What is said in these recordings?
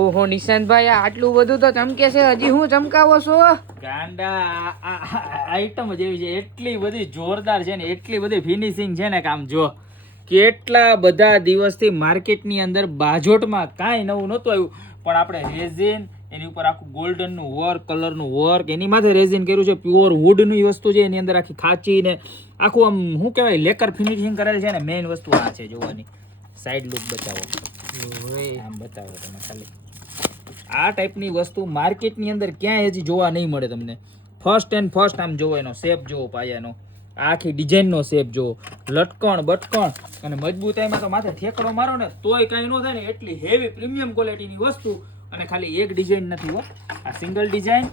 ઓહો નિશાંતભાઈ આટલું બધું તો ચમકે છે, હજી હું ચમકાવો છો? ગાંડા આઈટમ જેવી છે, એટલી બધી જોરદાર છે ને એટલી બધી ફિનિશિંગ છે ને કામ જો કેટલા બધા દિવસથી માર્કેટની અંદર બાજોટમાં કાંઈ નવું નહોતું આવ્યું, પણ આપણે રેઝિન એની ઉપર આખું ગોલ્ડનનું વર્ક, કલરનું વર્ક, એની માથે રેઝિન કર્યું છે, પ્યોર વુડની વસ્તુ છે, એની અંદર આખી ખાચી ને આખું આમ શું કહેવાય લેકર ફિનિશિંગ કરેલ છે ને. મેઇન વસ્તુ આ છે જોવાની. સાઈડ લુક બતાવો, આમ બતાવો તમે ખાલી. આ ટાઈપની વસ્તુ માર્કેટની અંદર ક્યાંય હજી જોવા નહીં મળે તમને. ફર્સ્ટ એન્ડ ફર્સ્ટ આમ જોવો, એનો શેપ જોવો, પાયાનો આખી ડિઝાઇનનો શેપ જોવો, લટકણ બટકણ અને મજબૂતાઈમાં તો માથે ઠેકડો મારો ને તોય કાંઈ ન થાય ને એટલી હેવી પ્રીમિયમ ક્વોલિટીની વસ્તુ. અને ખાલી એક ડિઝાઇન નથી હો, આ સિંગલ ડિઝાઇન,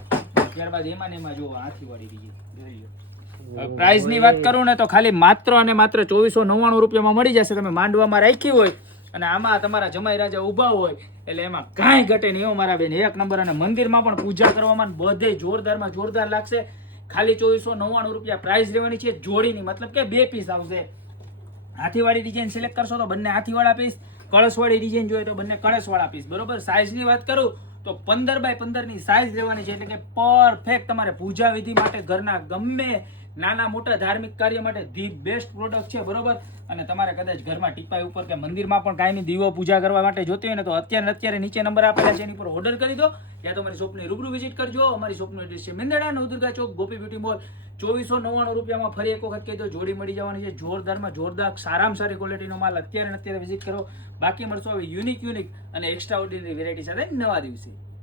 ત્યારબાદ એમાં ને એમાં જોવો હાથીવાળી ડિઝાઇન. પ્રાઇસ ની વાત કરું ને તો ખાલી માત્ર અને માત્ર 2499 રૂપિયામાં મળી જશે. તમે માંડવામાં રાખી હોય અને આમાં તમારા જમાઈ રાજા ઊભા હોય એટલે એમાં કાંઈ ઘટે નહીં. મારા બેન એક નંબર. અને મંદિરમાં પણ પૂજા કરવામાં બધે જોરદારમાં જોરદાર લાગશે. ખાલી 2499 રૂપિયા પ્રાઇસ લેવાની છે જોડીની, મતલબ કે 2 પીસ આવશે. હાથીવાળી ડિઝાઇન સિલેક્ટ કરશો તો બંને હાથીવાળા પીસ, કળશવાળી ડિઝાઇન જોઈએ તો બંને કળશવાળા પીસ. બરોબર. સાઇઝની વાત કરું તો 15 બાય 15 ની સાઇઝ લેવાની છે, એટલે કે પરફેક્ટ તમારે પૂજા વિધિ માટે, ઘરના ગમે નાના મોટા ધાર્મિક કાર્ય માટે ધી બેસ્ટ પ્રોડક્ટ છે. બરોબર. અને તમારે કદાચ ઘરમાં ટીપાઈ ઉપર કે મંદિરમાં પણ કાંઈની દીવો પૂજા કરવા માટે જોતી હોય ને તો અત્યારે નીચે નંબર આપેલા છે એની પર ઓર્ડર કરી દો, યા તો અમારી શોપની રૂબરૂ વિઝિટ કરજો. અમારી શોપનું એડ્રેસ છે મેંદરડા નવદુર્ગા ચોક, ગોપી બ્યુટી મોલ. 2499 રૂપિયામાં ફરી એક વખત કહી દો જોડી મળી જવાની છે. જોરદારમાં જોરદાર સારામાં સારી ક્વોલિટીનો માલ. અત્યારે વિઝિટ કરો. બાકી મળશો હવે યુનિક અને એક્સ્ટ્રા ઓર્ડિનરી વેરાયટી સાથે નવા દિવસે.